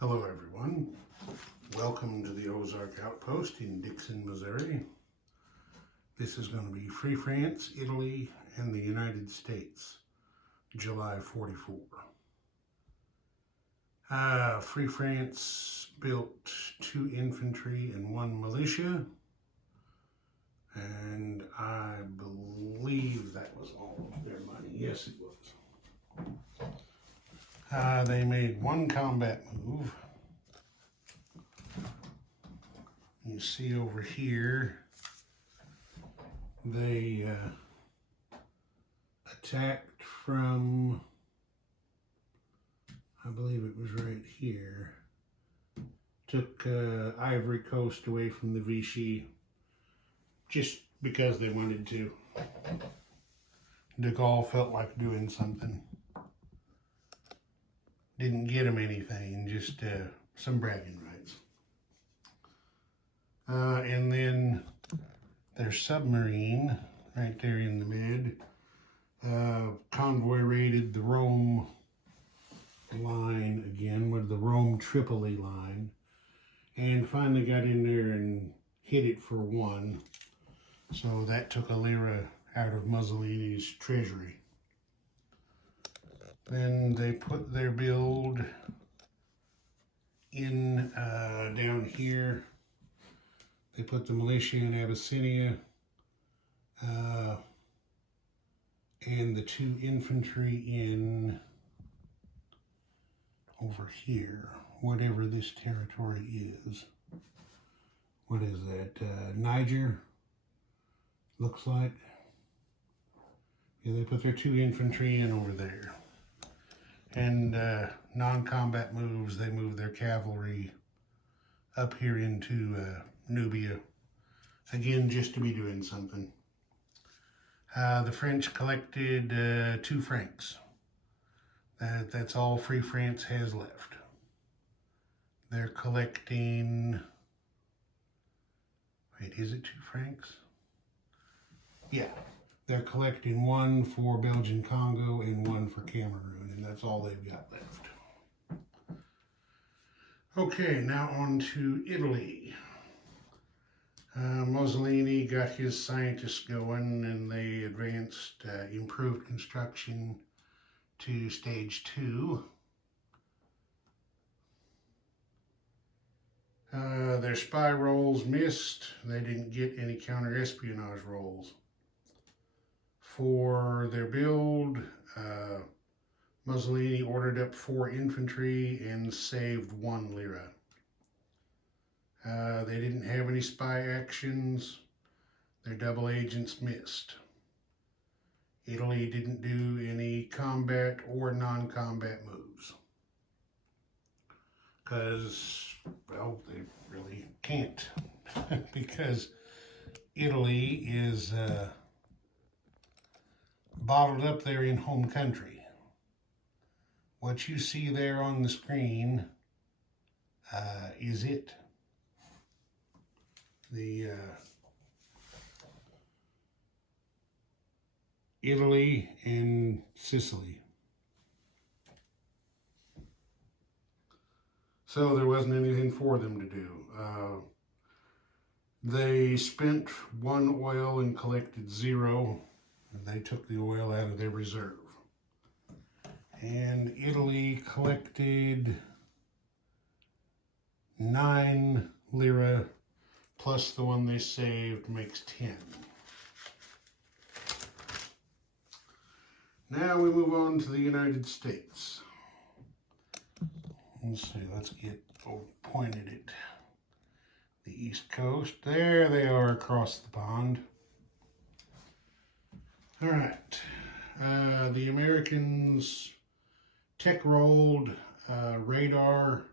Hello everyone, welcome to the Ozark Outpost in Dixon, Missouri. This is going to be Free France, Italy, and the United States, July 44. Free France built 2 infantry and 1 militia, and I believe that was all of their money. Yes, it was. They made 1 combat move. You see over here, they attacked from, I believe it was right here, took Ivory Coast away from the Vichy just because they wanted to. De Gaulle felt like doing something. Didn't get him anything, just some bragging rights. And then their submarine, right there in the mid, convoy raided the Rome line again, with the Rome-Tripoli line, and finally got in there and hit it for 1. So that took a lira out of Mussolini's treasury. Then they put their build in down here. They put the militia in Abyssinia and the 2 infantry in over here, whatever this territory is. What is that? Niger, looks like. Yeah, they put their 2 infantry in over there. And non-combat moves, they moved their cavalry up here into Nubia, again just to be doing something. The French collected 2 francs. That's all Free France has left. They're collecting, wait, is it 2 francs? Yeah, they're collecting 1 for Belgian Congo and 1 for Cameroon, and that's all they've got left. Okay, now on to Italy. Mussolini got his scientists going, and they advanced improved construction to stage 2. Their spy rolls missed. They didn't get any counter-espionage rolls. For their build, Mussolini ordered up 4 infantry and saved 1 lira. They didn't have any spy actions. Their double agents missed. Italy didn't do any combat or non-combat moves, because, well, they really can't, because Italy is bottled up there in home country. What you see there on the screen is it. The Italy and Sicily. So there wasn't anything for them to do. They spent 1 oil and collected 0. They took the oil out of their reserve. And Italy collected 9 lira, plus the 1 they saved makes 10. Now we move on to the United States. Let's see, let's get pointed at the East Coast. There they are across the pond. All right, the Americans tech rolled, radar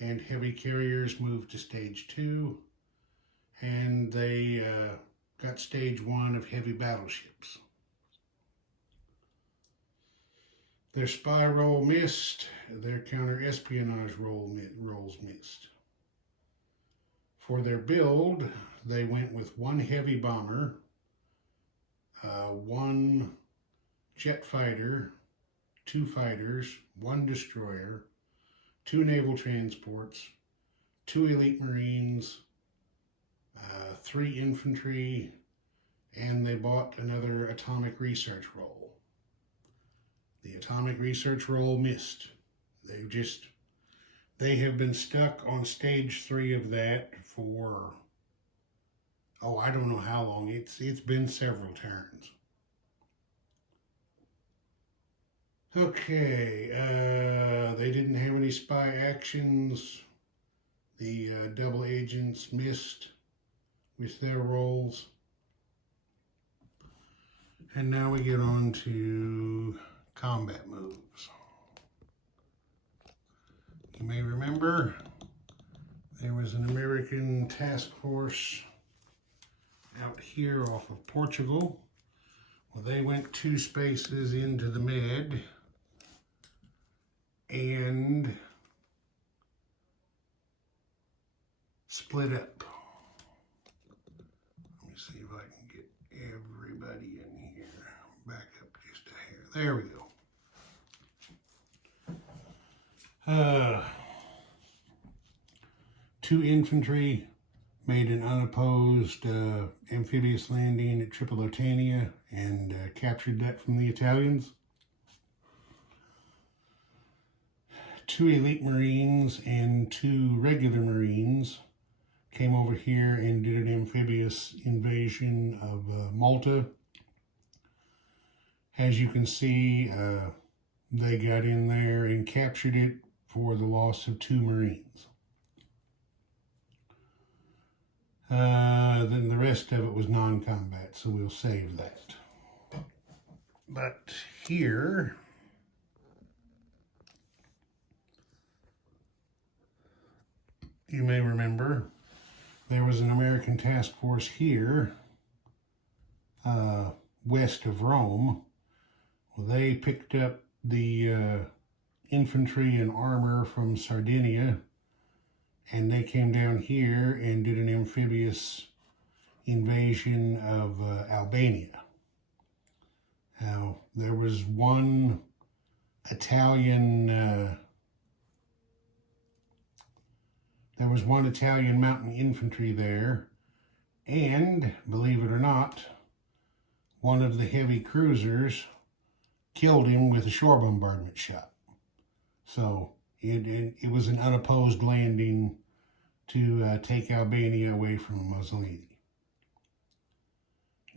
and heavy carriers moved to stage 2, and they got stage 1 of heavy battleships. Their spy roll missed, their counter-espionage rolls missed. For their build, they went with 1 heavy bomber, 1 jet fighter, 2 fighters, 1 destroyer, 2 naval transports, 2 elite Marines, 3 infantry, and they bought another atomic research role. The atomic research role missed. They have been stuck on stage 3 of that for, oh, I don't know how long. It's been several turns. Okay, they didn't have any spy actions. The double agents missed with their roles. And now we get on to combat moves. You may remember there was an American task force out here off of Portugal. Well, they went 2 spaces into the Med and split up. Let me see if I can get everybody in here. Back up just a hair. There we go. 2 infantry made an unopposed amphibious landing at Tripolitania and captured that from the Italians. 2 elite Marines and 2 regular Marines came over here and did an amphibious invasion of Malta. As you can see, they got in there and captured it for the loss of 2 Marines. Then the rest of it was non-combat, so we'll save that. But here, you may remember, there was an American task force here, west of Rome. Well, they picked up the infantry and armor from Sardinia, and they came down here and did an amphibious invasion of Albania. Now, there was one Italian mountain infantry there, and believe it or not, one of the heavy cruisers killed him with a shore bombardment shot. So it was an unopposed landing to take Albania away from Mussolini.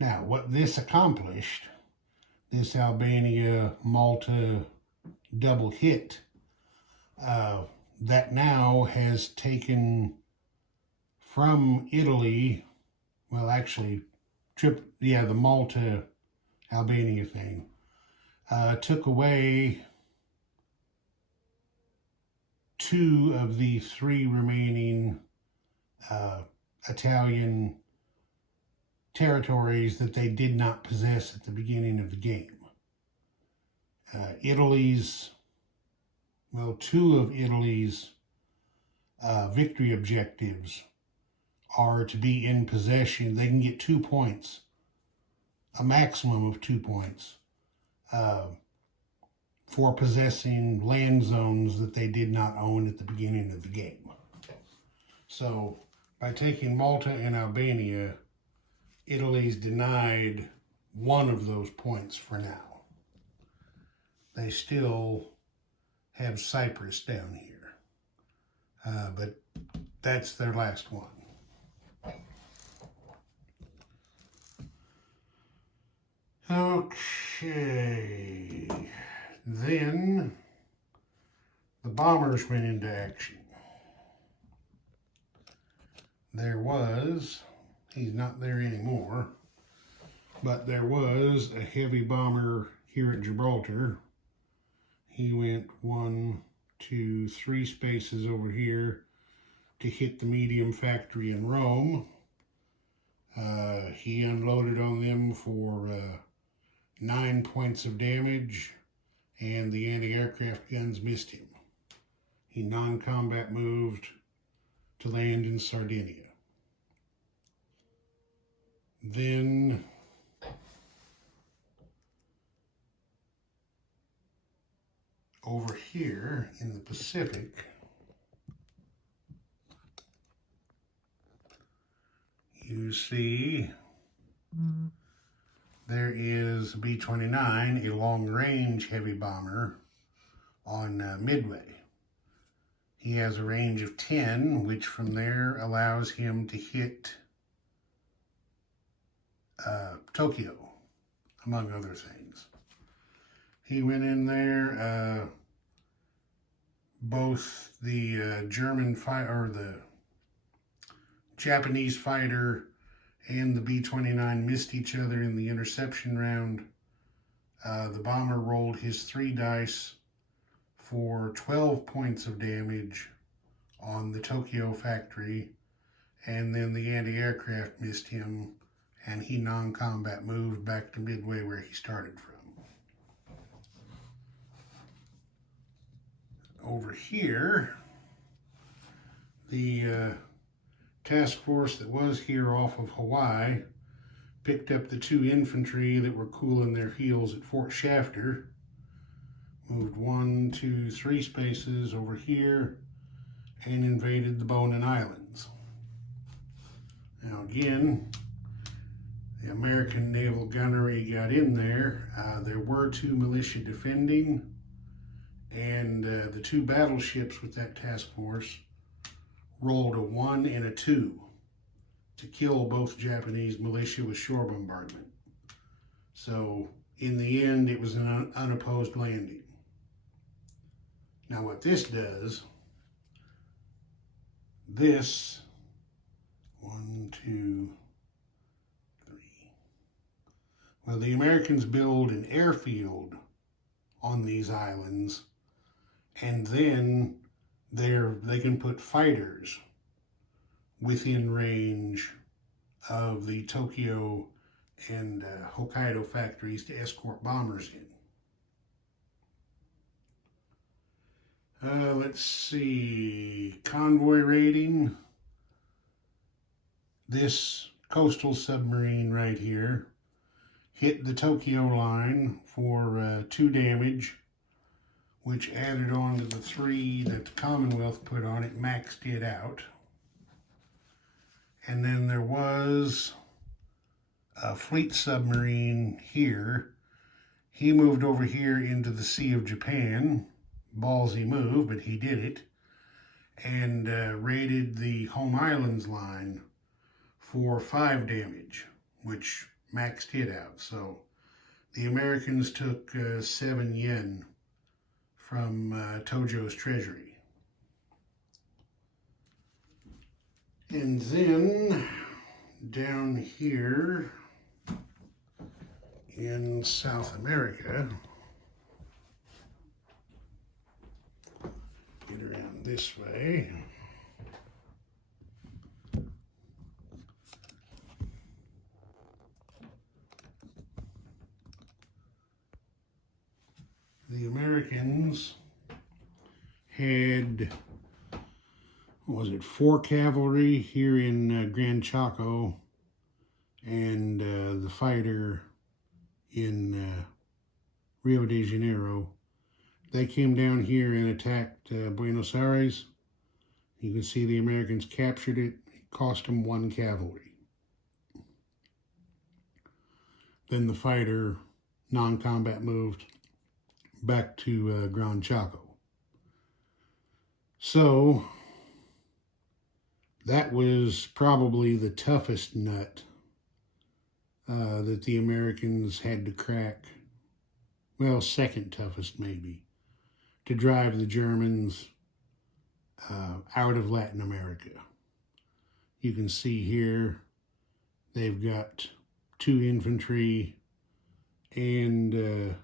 Now, what this accomplished, this Albania-Malta double hit, that now has taken from Italy, well, actually, the Malta-Albania thing, took away 2 of the 3 remaining Italian territories that they did not possess at the beginning of the game. Two of Italy's victory objectives are to be in possession. They can get 2 points, a maximum of 2 points, for possessing land zones that they did not own at the beginning of the game. So by taking Malta and Albania, Italy's denied 1 of those points for now. They still have Cyprus down here, but that's their last one. Okay, then the bombers went into action. There was, he's not there anymore, but there was a heavy bomber here at Gibraltar. He went 1, 2, 3 spaces over here to hit the medium factory in Rome. He unloaded on them for 9 points of damage, and the anti-aircraft guns missed him. He non-combat moved to land in Sardinia. Then over here in the Pacific, you see there is B-29, a long-range heavy bomber on Midway. He has a range of 10, which from there allows him to hit Tokyo, among other things. He went in there, both the the Japanese fighter and the B-29 missed each other in the interception round. The bomber rolled his 3 dice for 12 points of damage on the Tokyo factory, and then the anti-aircraft missed him, and he non-combat moved back to Midway where he started from. Over here, the task force that was here off of Hawaii picked up the 2 infantry that were cooling their heels at Fort Shafter, moved 1, 2, 3 spaces over here, and invaded the Bonin Islands. Now again, the American naval gunnery got in there. There were 2 militia defending, and the 2 battleships with that task force rolled a 1 and a 2 to kill both Japanese militia with shore bombardment. So in the end, it was an unopposed landing. Now what this does, this 1, 2, 3. Well, the Americans build an airfield on these islands, and then they can put fighters within range of the Tokyo and Hokkaido factories to escort bombers in. Let's see, convoy rating. This coastal submarine right here hit the Tokyo line for 2 damage, which added on to the 3 that the Commonwealth put on it, maxed it out. And then there was a fleet submarine here. He moved over here into the Sea of Japan. Ballsy move, but he did it. And raided the Home Islands line for 5 damage, which maxed it out. So the Americans took 7 yen from Tojo's treasury. And then down here in South America, get around this way. The Americans had, what was it, 4 cavalry here in Gran Chaco, and the fighter in Rio de Janeiro. They came down here and attacked Buenos Aires. You can see the Americans captured it. It cost them 1 cavalry. Then the fighter non-combat moved back to Gran Chaco. So that was probably the toughest nut that the Americans had to crack. Well, second toughest maybe, to drive the Germans out of Latin America. You can see here they've got 2 infantry and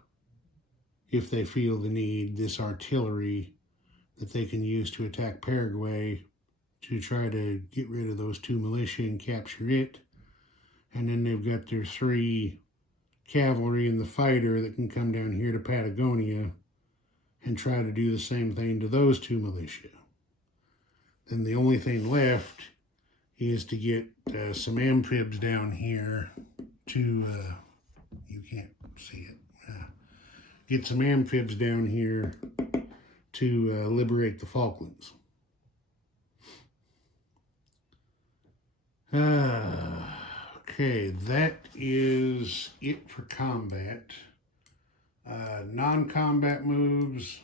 if they feel the need, this artillery that they can use to attack Paraguay to try to get rid of those 2 militia and capture it. And then they've got their 3 cavalry and the fighter that can come down here to Patagonia and try to do the same thing to those 2 militia. Then the only thing left is to get some amphibs down here to, you can't see it, get some amphibs down here to liberate the Falklands. Okay, that is it for combat. Non-combat moves.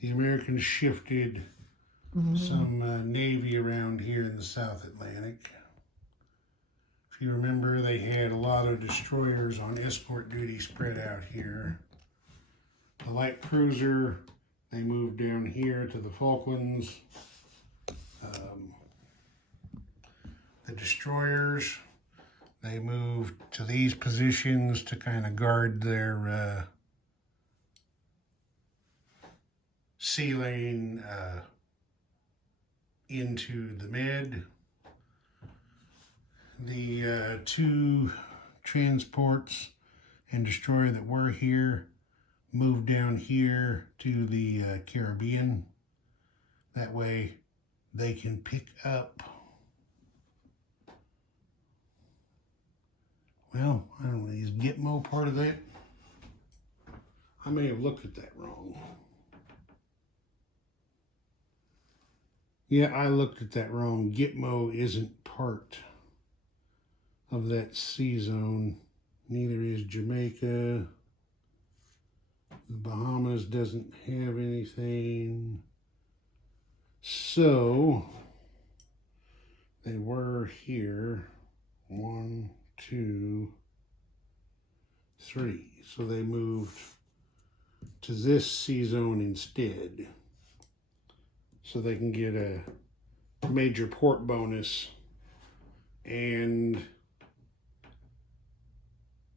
The Americans shifted some Navy around here in the South Atlantic. If you remember, they had a lot of destroyers on escort duty spread out here. The light cruiser, they moved down here to the Falklands. The destroyers, they moved to these positions to kind of guard their sea lane into the Med. The two transports and destroyer that were here moved down here to the Caribbean. That way they can pick up, well, I don't know, is Gitmo part of that? I may have looked at that wrong. Yeah, I looked at that wrong. Gitmo isn't part of that sea zone. Neither is Jamaica. The Bahamas doesn't have anything. So they were here. 1, 2, 3. So they moved to this sea zone instead, so they can get a major port bonus, and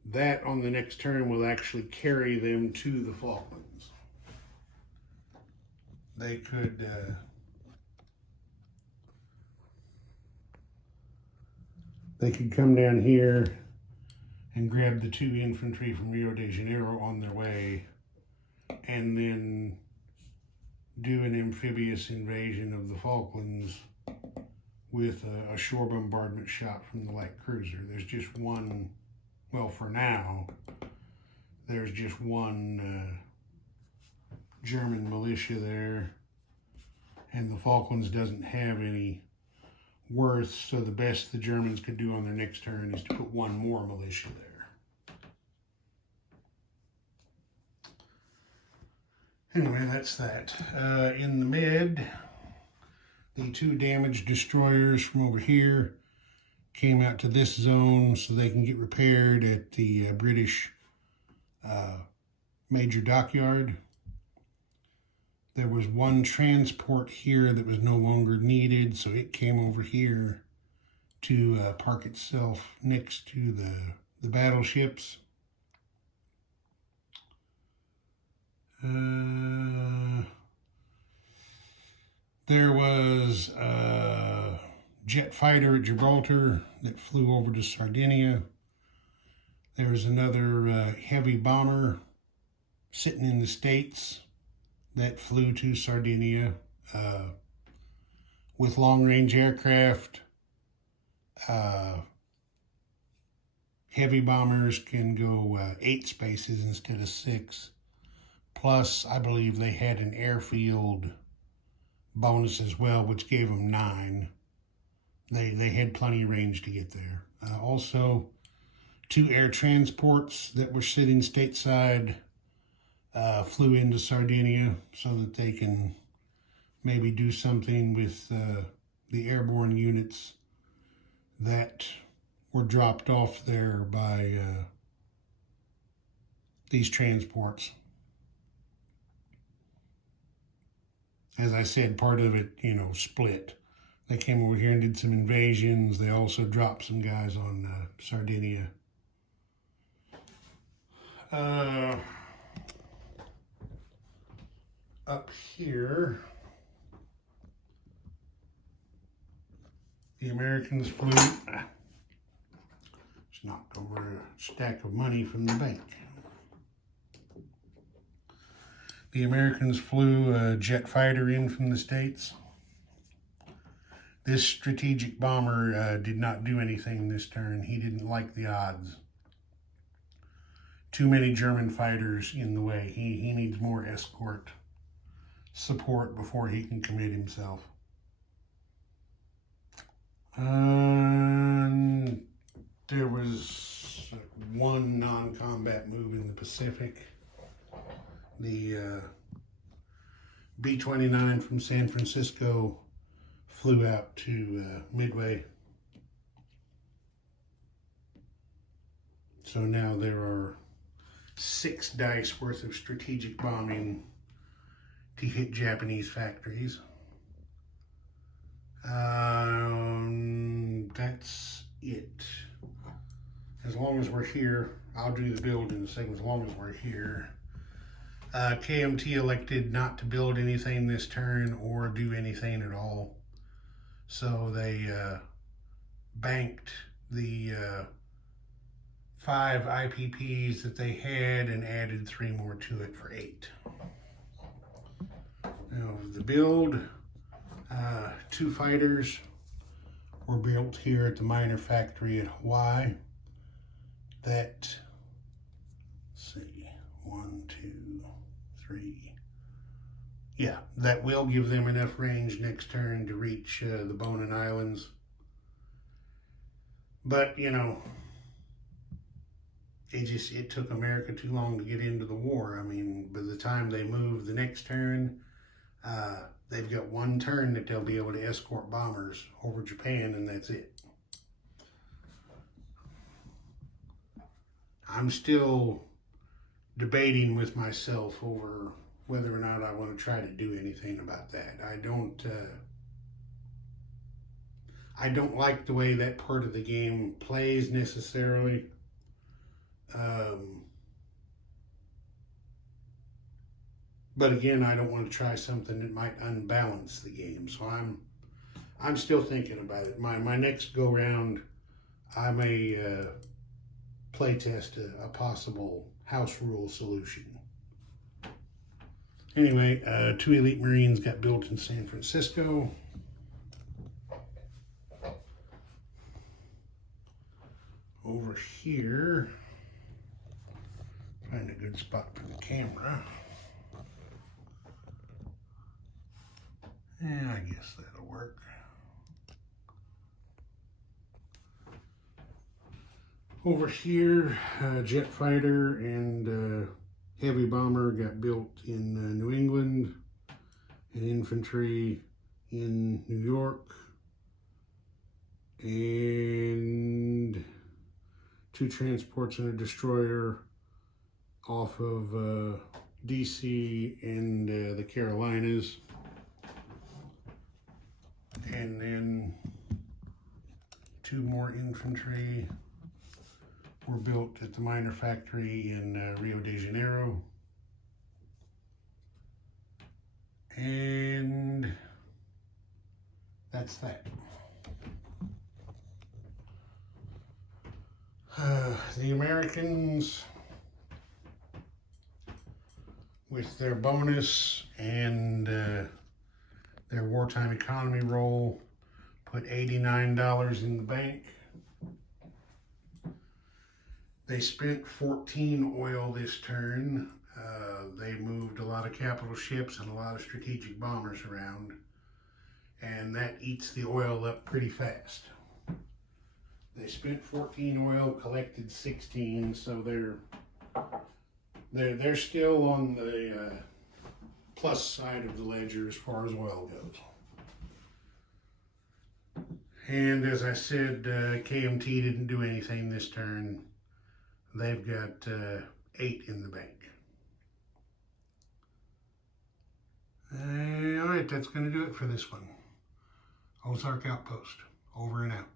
that on the next turn will actually carry them to the Falklands. They could come down here and grab the 2 infantry from Rio de Janeiro on their way, and then do an amphibious invasion of the Falklands with a shore bombardment shot from the light cruiser. There's just one, well, for now, there's just one German militia there, and the Falklands doesn't have any worth, so the best the Germans could do on their next turn is to put one more militia there. Anyway, that's that. In the Med, the 2 damaged destroyers from over here came out to this zone so they can get repaired at the British major dockyard. There was 1 transport here that was no longer needed, so it came over here to park itself next to the battleships. There was a jet fighter at Gibraltar that flew over to Sardinia. There was another heavy bomber sitting in the States that flew to Sardinia with long-range aircraft. Heavy bombers can go 8 spaces instead of 6. Plus, I believe they had an airfield bonus as well, which gave them 9. They had plenty of range to get there. Also, 2 air transports that were sitting stateside flew into Sardinia so that they can maybe do something with the airborne units that were dropped off there by these transports. As I said, part of it, split. They came over here and did some invasions. They also dropped some guys on Sardinia. Up here, the Americans flew, just knocked over a stack of money from the bank. The Americans flew a jet fighter in from the States. This strategic bomber did not do anything this turn. He didn't like the odds. Too many German fighters in the way. He needs more escort support before he can commit himself. There was one non-combat move in the Pacific. The B-29 from San Francisco flew out to Midway. So now there are 6 dice worth of strategic bombing to hit Japanese factories. That's it. As long as we're here, I'll do the build in a second. As long as we're here. KMT elected not to build anything this turn or do anything at all. So they banked the 5 IPPs that they had and added 3 more to it for 8. Now the build, 2 fighters were built here at the minor factory in Hawaii. That, let's see, 1, 2, 3. Yeah, that will give them enough range next turn to reach the Bonin Islands. But, you know, it took America too long to get into the war. I mean, by the time they move the next turn, they've got 1 turn that they'll be able to escort bombers over Japan, and that's it. I'm still debating with myself over whether or not I want to try to do anything about that. I don't like the way that part of the game plays necessarily. But again, I don't want to try something that might unbalance the game. So I'm still thinking about it. My next go round, I may play test a possible house rule solution. Anyway, 2 Elite Marines got built in San Francisco. Over here, find a good spot for the camera. Yeah, I guess that'll work. Over here, jet fighter and heavy bomber got built in New England, and infantry in New York, and 2 transports and a destroyer off of DC and the Carolinas. And then 2 more infantry were built at the minor factory in Rio de Janeiro. And that's that. The Americans, with their bonus and their wartime economy roll, put $89 in the bank. They spent 14 oil this turn. They moved a lot of capital ships and a lot of strategic bombers around, and that eats the oil up pretty fast. They spent 14 oil, collected 16, so they're still on the plus side of the ledger as far as oil goes. And as I said, KMT didn't do anything this turn. They've got 8 in the bank. All right, that's going to do it for this one. Ozark Outpost, over and out.